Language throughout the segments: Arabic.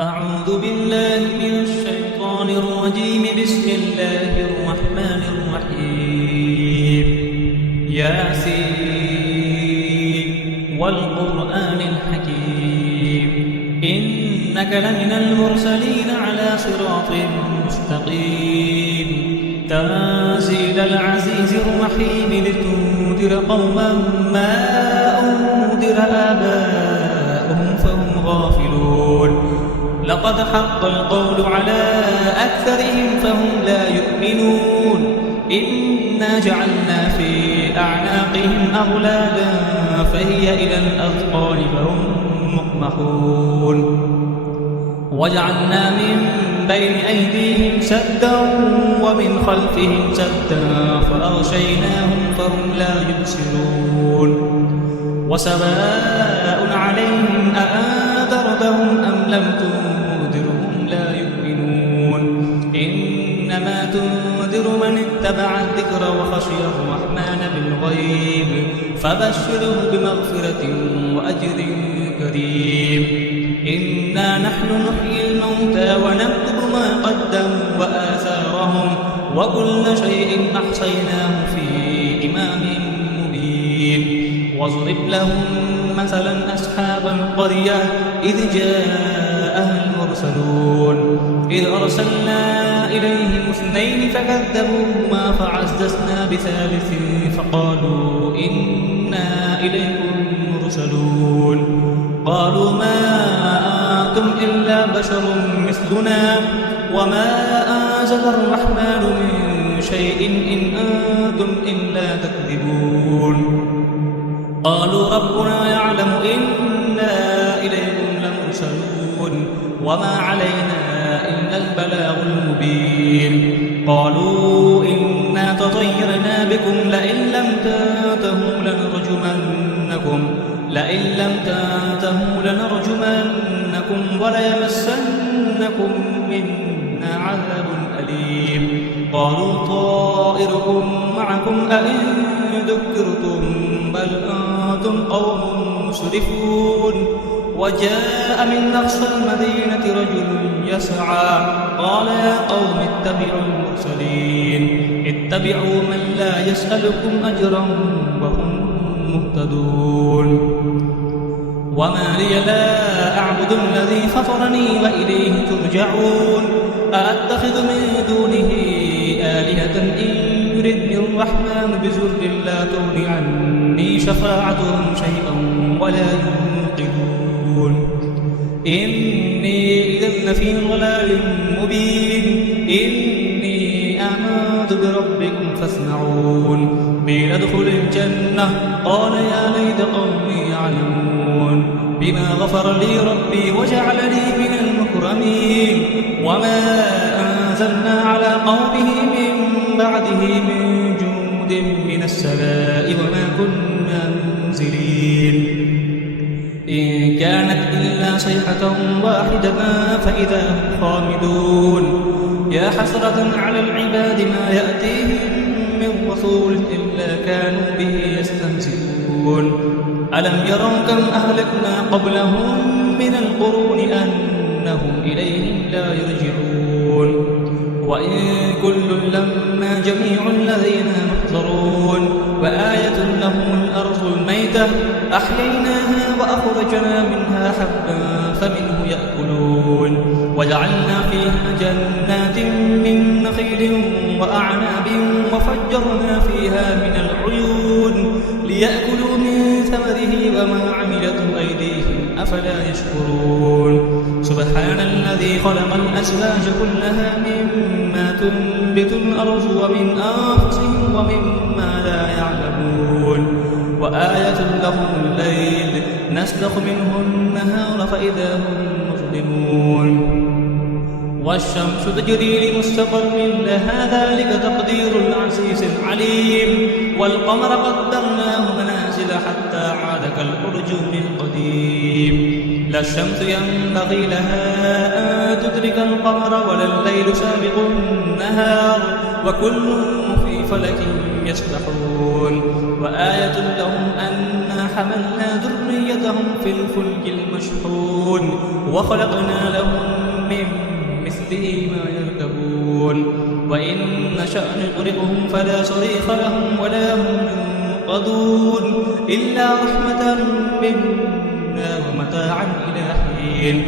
أعوذ بالله من الشيطان الرجيم. بسم الله الرحمن الرحيم. ياسين والقرآن الحكيم إنك لمن المرسلين على صراط مستقيم تنزيل العزيز الرحيم لتنذر قوما ما أنذر آباؤهم فهم غافلون. لقد حق القول على أكثرهم فهم لا يؤمنون. إنا جعلنا في أعناقهم أغلالا فهي إلى الأذقان فهم مقمحون. وجعلنا من بين أيديهم سدا ومن خلفهم سدا فأغشيناهم فهم لا يبصرون. وسواء عليهم أأنذرتهم أم لم تنذرهم لا يؤمنون. إنما تنذر من اتبع الذكر وخشي الرحمن بالغيب فبشره بمغفرة وأجر كريم. إنا نحن نحيي الموتى ونكتب ما قدموا وآثارهم وكل شيء أحصيناه في إمام مبين. واضرب لهم مثلا أصحاب القرية إذ جاءها المرسلون إذ أرسلنا إليهم اثنين فكذبوهما فعززنا بثالث فقالوا إنا إليكم مرسلون. قالوا ما أنتم إلا بشر مثلنا وما أنزل الرحمن من شيء إن أنتم إلا تكذبون. قالوا ربنا يعلم إنا إليكم لمرسلون وما علينا إلا البلاغ المبين. قالوا إنا تطيرنا بكم لئن لم تنتهوا لنرجمنكم وليمسنكم منا عذاب أليم. قالوا طائركم معكم أئن ذكرتم بل أنتم قوم مسرفون. وجاء من أقصى المدينة رجل يسعى قال يا قوم اتبعوا المرسلين اتبعوا من لا يسألكم أجرا وهم مهتدون. وما لي لا أعبد الذي فطرني وإليه ترجعون. أأتخذ من دونه آلهة إن يردني الرحمن بضر لا تغن عني شفاعتهم شيئا ولا ينقذون. إني إذا لفي ضلال مبين. إني آمنت بربكم فاسمعون. قيل ادخل الجنة قال يا ليت قومي يعلمون بما غفر لي ربي وجعلني من المكرمين. وما أنزلنا على قومه من بعده من جند من السماء وما كنا منزلين. إن كانت إلا صيحة واحدة فإذا هم خامدون. يا حسرة على العباد ما يأتيهم من رسول إلا كانوا به يستهزئون. ألم يروا كم أهلكنا قبلهم من القرون أنهم إليهم لا يرجعون. وإن كل لما جميع لدينا محضرون. وآية لهم الأرض الميتة أحييناها وأخرجنا منها حبا فمنه يأكلون. وجعلنا فيها جنات من نخيل وأعناب وفجرنا فيها من العيون ليأكلوا من ثمره وما عملته أيديهم أفلا يشكرون. سبحان الذي خلق الأزواج كلها مما تنبت الأرض ومن أنفسهم ومما لا يعلمون. وآية لهم الليل نسلخ منه النهار فإذا هم مظلمون. والشمس تجري لمستقر لها ذلك تقدير العزيز العليم. والقمر قدرناه منازل حتى عاد كالأرجون القديم. لا الشمس ينبغي لها أن تدرك القمر ولا الليل سابق النهار وكل في فلك يسبحون. وآية لهم أنا حملنا ذريتهم في الفلك المشحون وخلقنا لهم به ما يركبون وإن نشأ نغرقهم فلا صريخ لهم ولا هم ينقذون إلا رحمة منا ومتاعا إلى حين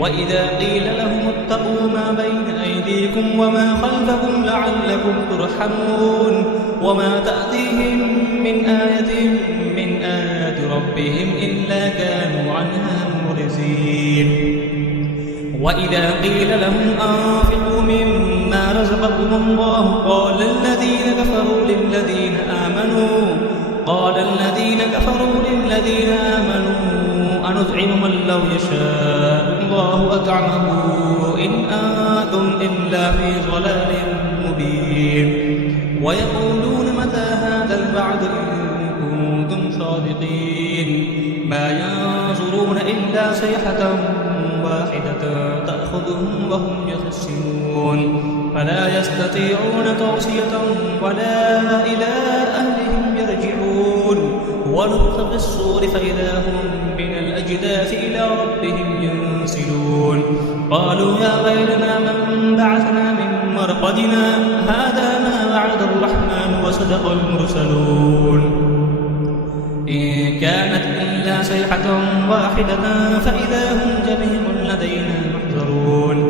وإذا قيل لهم اتقوا ما بين أيديكم وما خلفكم لعلكم ترحمون وما تأتيهم من آية من آيات ربهم إلا كانوا عنها معرضين وإذا قيل لهم أنفقوا مما رزقكم الله قال الذين كفروا للذين آمنوا أنطعم من لو يشاء الله أطعمه إن أنتم إلا في ضلال مبين ويقولون متى هذا الوعد إن كنتم صادقين ما ينظرون إلا صيحة واحدة تأخذهم وهم يخصمون فلا يستطيعون توصية ولا إلى أهلهم يرجعون ونفخ في الصور فإذا هم من الأجداث إلى ربهم ينسلون قالوا يا ويلنا من بعثنا من مرقدنا هذا ما وعد الرحمن وصدق المرسلون إن كانت إلا صيحة واحدة فإذا هم جميع لدينا محضرون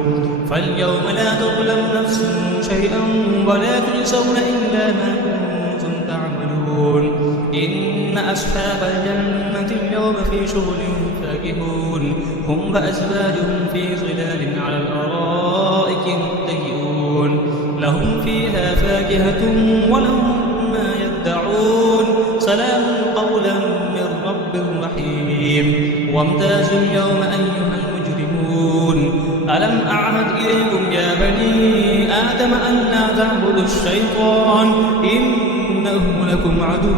فاليوم لا تظلم نفس شيئا ولا تجزون إلا ما كنتم تعملون إن أصحاب الجنة اليوم في شغل فاكهون هم وأزواجهم في ظلال على الأرائك متكئون لهم فيها فاكهة ولهم ما يدعون سلام قولا من رب رحيم وامتازوا اليوم أيها المجرمون ألم أعهد إليكم يا بني آدم أن لا تعبدوا الشيطان إنه لكم عدو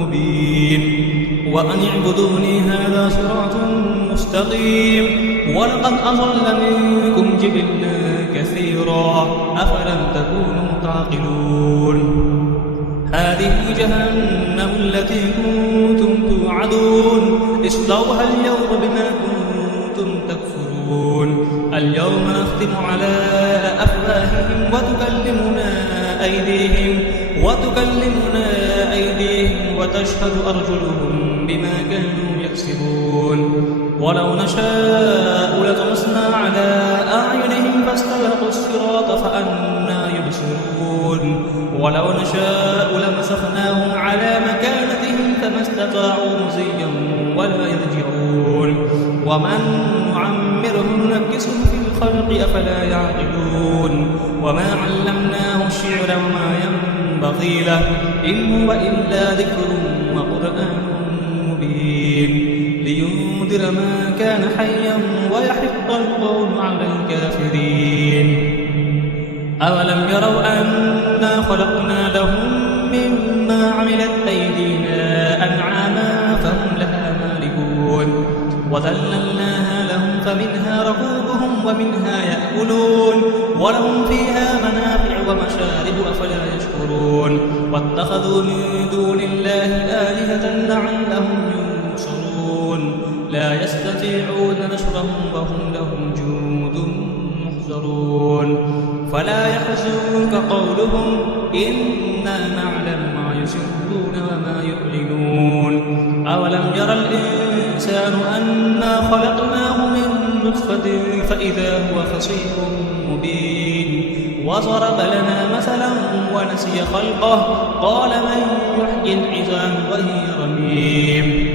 مبين وأن اعبدوني هذا صراط مستقيم ولقد أضل منكم جبلا كثيرا أفلم تكونوا تعقلون هذه جهنم التي كنتم توعدون اصلوها اليوم بما كنتم تكفرون اليوم نختم على أفواههم وتكلمنا أيديهم وتشهد أرجلهم بما كانوا يكسبون ولو نشاء لطمسنا على أعينهم فاستبقوا الصراط فأنى يبصرون ولو نشاء لمسخناهم على مكانتهم فما استطاعوا مزيا ولا يرجعون ومن نعمره ننكسه في الخلق أفلا يعقلون وما علمناه الشعر وما ينبغي له إن هو إلا ذكر وقرآن مبين لينذر ما كان حيا ويحق القول على الكافرين أولم يروا أنا خلقنا لهم مما عملت أيدينا أنعاما فهم لها مالكون وذللناها لهم فمنها ركوبهم ومنها يأكلون ولهم فيها منافع ومشارب أفلا يشكرون واتخذوا من دون الله آلهة لعلهم ينصرون لا يستطيعون نصرهم وهم لهم جند محضرون فلا يحزنك قولهم إنا نعلم ما يسرون وما يعلنون أولم يرى الإنسان أنا خلقناه من نطفة فإذا هو خصيم مبين وضرب لنا مثلا ونسي خلقه قال من يحيي العظام وهي رميم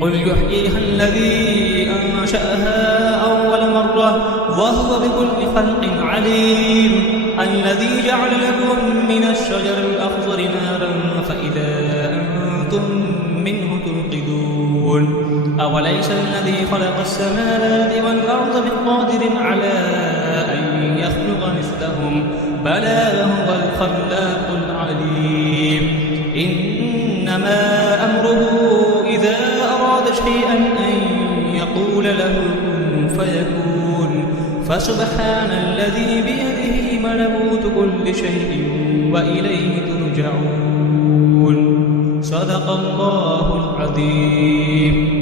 قل يحييها الذي أنشأها أول مرة وهو بكل خلق عليم الذي جعل لكم من الشجر الأخضر نارا فإذا أنتم منه توقدون أوليس الذي خلق السماوات والأرض بقادر على أن يخلق مثلهم بلى هو الخلاق العليم إنما أمره إذا أراد شيئا أن يقول له كن فيكون فسبحان الذي بيده ملكوت كل شيء وإليه ترجعون صدق الله العظيم